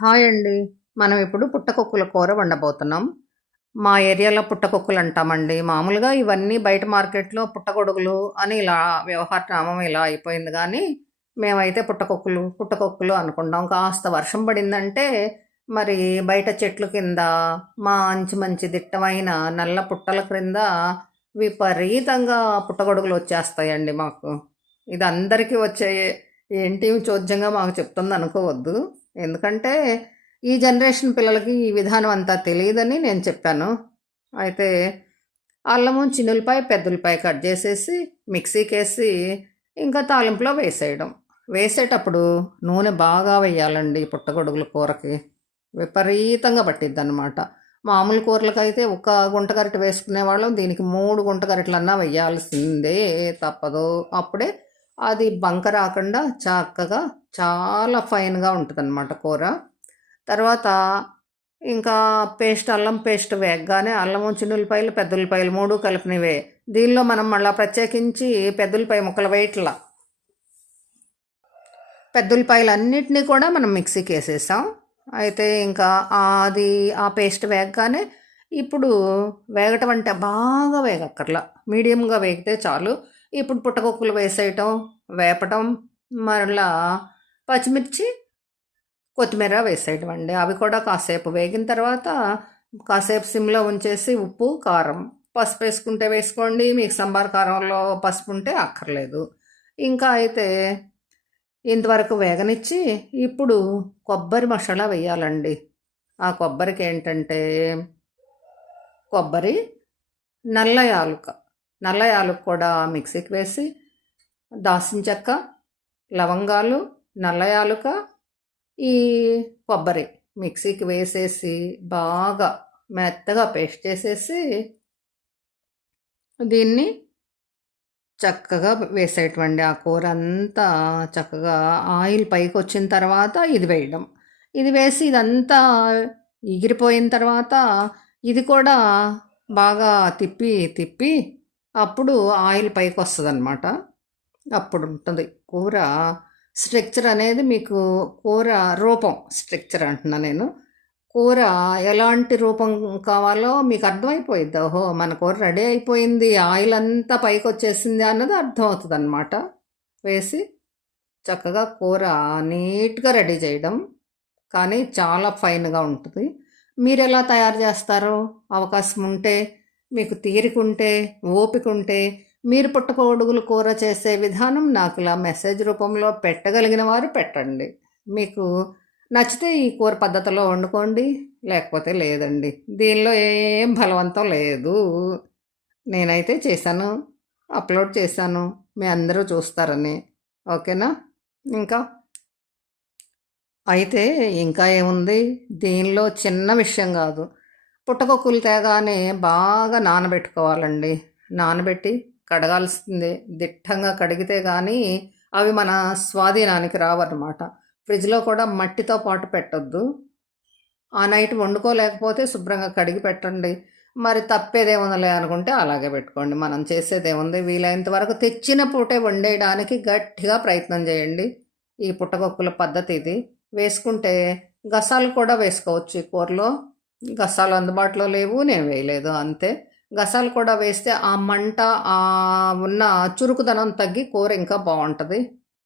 Hi అండి. మనం ఇప్పుడు పుట్టకొక్కుల కూర వండబోతున్నాం. మా ఏరియాలో పుట్టకొక్కులు అంటామండి. మామూలుగా ఇవన్నీ బయట మార్కెట్లో పుట్టగొడుగులు అని ఇలా వ్యవహార నామం ఇలా అయిపోయింది కానీ మేమైతే పుట్టకొక్కులు పుట్టకొక్కులు అనుకుంటాం. కాస్త వర్షం పడిందంటే మరి బయట చెట్లు కింద మంచి మంచి దిట్టమైన నల్ల పుట్టల క్రింద విపరీతంగా పుట్టగొడుగులు వచ్చేస్తాయండి మాకు. ఇది అందరికీ వచ్చే ఏంటి చోద్యంగా మాకు చెప్తుంది అనుకోవద్దు. ఎందుకంటే ఈ జనరేషన్ పిల్లలకి ఈ విధానం అంతా తెలియదని నేను చెప్పాను. అయితే అల్లము చిన్నులపై పెద్దలపై కట్ చేసేసి మిక్సీకి వేసి ఇంకా తాలింపులో వేసేయడం. వేసేటప్పుడు నూనె బాగా వేయాలండి పుట్టగొడుగుల కూరకి. విపరీతంగా పట్టిద్ది అనమాట మామూలు కూరలకైతే ఒక గుంట గరిటె వేసుకునే వాళ్ళం దీనికి మూడు గుంట గరిటలన్నా వేయాల్సిందే తప్పదు. అప్పుడే అది బంక రాకుండా చక్కగా చాలా ఫైన్గా ఉంటుంది అనమాట కూర. తర్వాత ఇంకా పేస్ట్ అల్లం పేస్ట్ వేగగానే అల్లము చిన్నులపాయలు పెద్ద ఉల్లిపాయలు మూడు కలిపినవే. దీనిలో మనం మళ్ళీ ప్రత్యేకించి పెద్ద ఉల్లిపాయ ముక్కలు వేయట్లా. పెద్ద ఉల్లిపాయలు అన్నిటినీ కూడా మనం మిక్సీకి వేసేసాం. అయితే ఇంకా అది ఆ పేస్ట్ వేగగానే ఇప్పుడు వేగటం అంటే బాగా వేగక్కర్లా. మీడియంగా వేగితే చాలు. ఇప్పుడు పుట్టకొక్కులు వేసేయటం వేపటం మరలా పచ్చిమిర్చి కొత్తిమీర వేసేయటం అండి. అవి కూడా కాసేపు వేగిన తర్వాత కాసేపు సిమ్లో ఉంచేసి ఉప్పు కారం. పసుపు వేసుకుంటే వేసుకోండి మీకు సంబార కారంలో పసుపు ఉంటే అక్కర్లేదు. ఇంకా అయితే ఇంతవరకు వేగనిచ్చి ఇప్పుడు కొబ్బరి మసాలా వేయాలండి. ఆ కొబ్బరికి ఏంటంటే కొబ్బరి నల్ల యాలుక. నల్ల యాలకు కూడా మిక్సీకి వేసి దాసిన చెక్క లవంగాలు నల్ల యాలుక ఈ కొబ్బరి మిక్సీకి వేసేసి బాగా మెత్తగా పేస్ట్ చేసేసి దీన్ని చక్కగా వేసేటువంటి ఆ కూర అంతా చక్కగా ఆయిల్ పైకి వచ్చిన తర్వాత ఇది వేయడం. ఇది వేసి ఇదంతా ఎగిరిపోయిన తర్వాత ఇది కూడా బాగా తిప్పి తిప్పి అప్పుడు ఆయిల్ పైకి వస్తుంది అనమాట అప్పుడు ఉంటుంది కూర స్ట్రక్చర్ అనేది మీకు కూర రూపం స్ట్రక్చర్ అంటున్నా నేను. కూర ఎలాంటి రూపం కావాలో మీకు అర్థమైపోయింది ఓహో మన కూర రెడీ అయిపోయింది ఆయిల్ అంతా పైకి వచ్చేసింది అన్నది అర్థమవుతుంది అనమాట వేసి చక్కగా కూర నీట్గా రెడీ చేయడం. కానీ చాలా ఫైన్గా ఉంటుంది. మీరు ఎలా తయారు చేస్తారు? అవకాశం ఉంటే మీకు తీరికుంటే ఓపికంటే మీరు పుట్టకోడుగులు కూర చేసే విధానం నాకు ఇలా మెసేజ్ రూపంలో పెట్టగలిగిన వారు పెట్టండి. మీకు నచ్చితే ఈ కూర పద్ధతిలో వండుకోండి లేకపోతే లేదండి. దీనిలో ఏం బలవంతం లేదు. నేనైతే చేశాను అప్లోడ్ చేశాను. మీ అందరూ చూస్తారని. ఓకేనా? ఇంకా? అయితే ఇంకా ఏముంది? దీనిలో చిన్న విషయం కాదు. పుట్టకొక్కులు తేగానే బాగా నానబెట్టుకోవాలండి. నానబెట్టి కడగాల్సిందే. దిట్టంగా కడిగితే కానీ అవి మన స్వాధీనానికి రావన్నమాట. ఫ్రిడ్జ్లో కూడా మట్టితో పాటు పెట్టొద్దు. ఆ నైట్ వండుకోలేకపోతే శుభ్రంగా కడిగి పెట్టండి. మరి తప్పేదేముందలే అనుకుంటే అలాగే పెట్టుకోండి. మనం చేసేదేముంది? వీలైనంత వరకు తెచ్చిన పూటే వండేయడానికి గట్టిగా ప్రయత్నం చేయండి. ఈ పుట్టకొక్కుల పద్ధతి ఇది. వేసుకుంటే గసాలు కూడా వేసుకోవచ్చు ఈ కూరలో. గసాలు అందుబాటులో లేవు నేను వేయలేదు అంతే. గసాలు కూడా వేస్తే ఆ మంట ఉన్న చురుకుదనం తగ్గి కూర ఇంకా బాగుంటుంది.